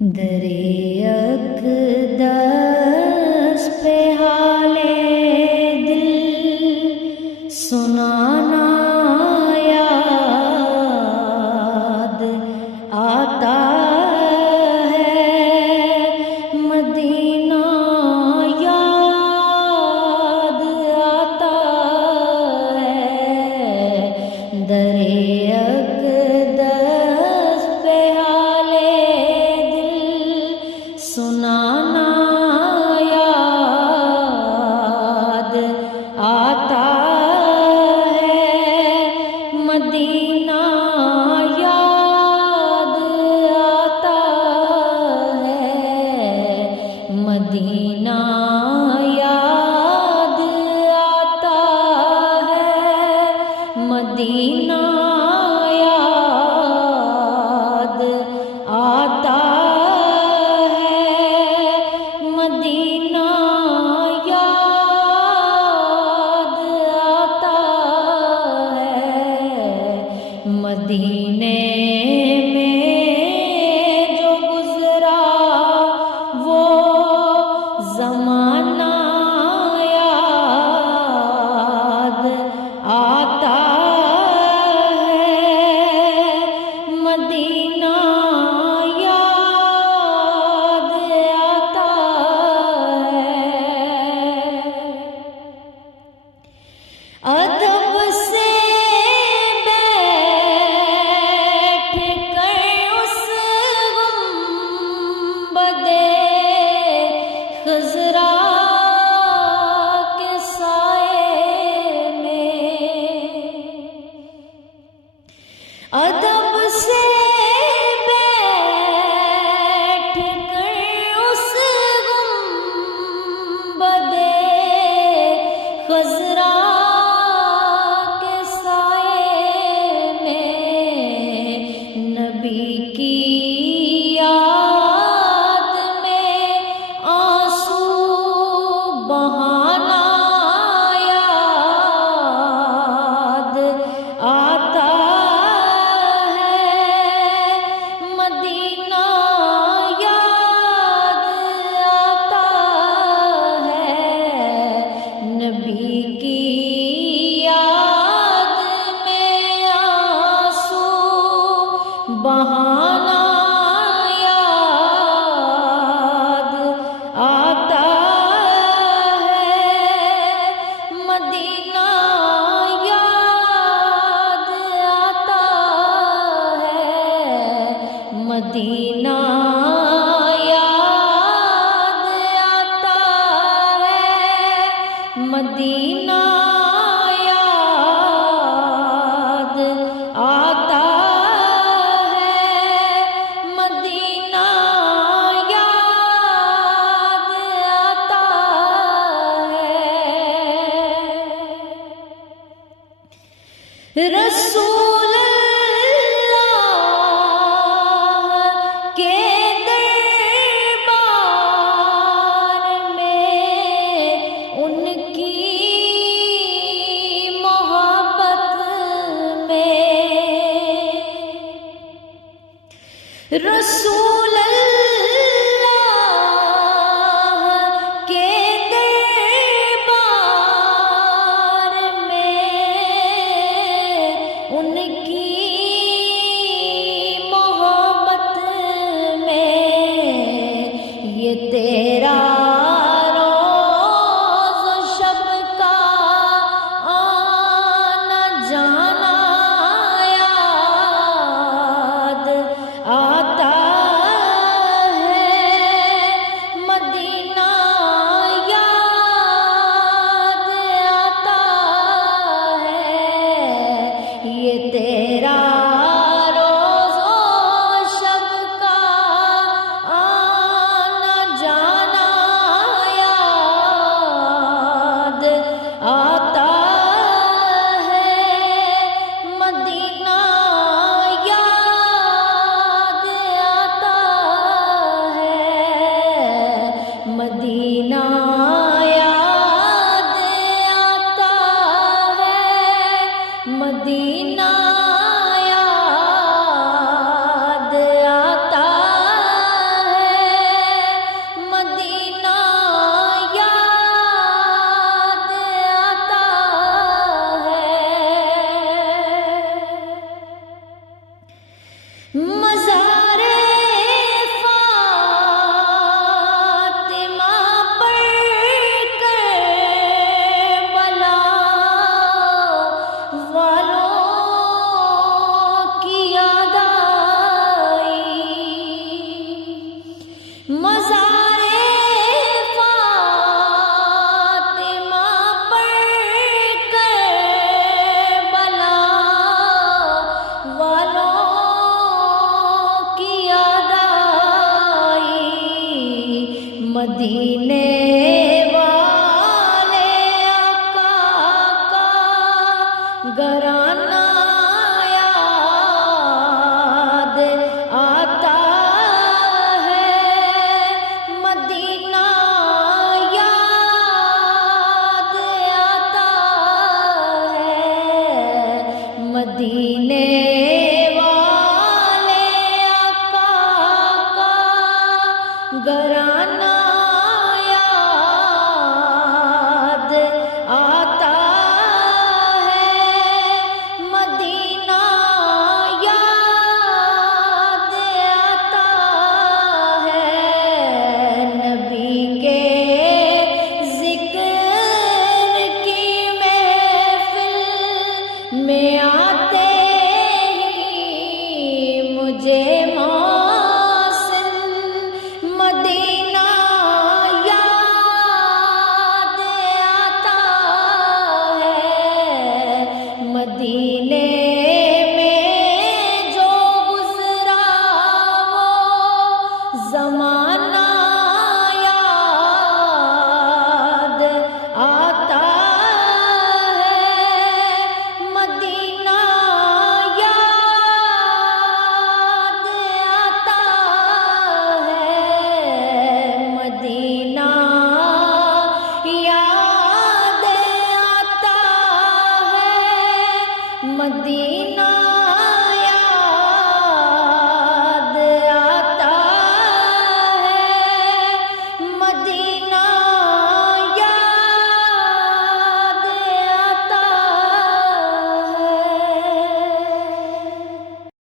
درِ اقدس پہ حالِ دل سنانا یاد آتا ہے، مدینہ یاد آتا ہے، درِ اقدس پہ حالِ دل سنانا یاد آتا ہے، مدینہ یاد آتا ہے، مدینہ یاد آتا ہے، مدینہ یاد آتا ہے، مدینہ یاد آتا ہے، مدینے میں جو گزرا وہ زمانہ یاد آتا ہے، مدینہ یاد آتا ہے، ادب سے بیٹھ کر اس گنبدِ خضرا کے سائے میں، ادب سے بیٹھ کر اس گنبدِ خضرا کے سائے میں، نبی کی یاد میں آنسو بہانا یاد آتا ہے، مدینہ یاد آتا ہے، نبی کی یاد میں آنسو بہانا یاد آتا ہے، مدینہ یاد آتا ہے، مدینہ یاد آتا ہے، مدینہ یاد آتا ہے، مدینہ یاد آتا ہے، رسول اللہ کے دربار میں ان کی مزارے فاطمہ پر کربلا والوں کی یاد آئی، مدینے والے آقا کا گھرانہ یاد آتا ہے، مدینہ یاد آتا ہے، مدینے والے آقا کا گھرانہ یاد آتا ہے، مدینہ یاد آتا ہے، نبی کے ذکر کی محفل میں آتے ہی مجھے محسن مدینہ یاد آتا ہے، مدینے میں جو گزرا وہ زمانہ یاد آتا ہے، مدینہ یاد آتا ہے، مدینہ یاد آتا ہے، مدینہ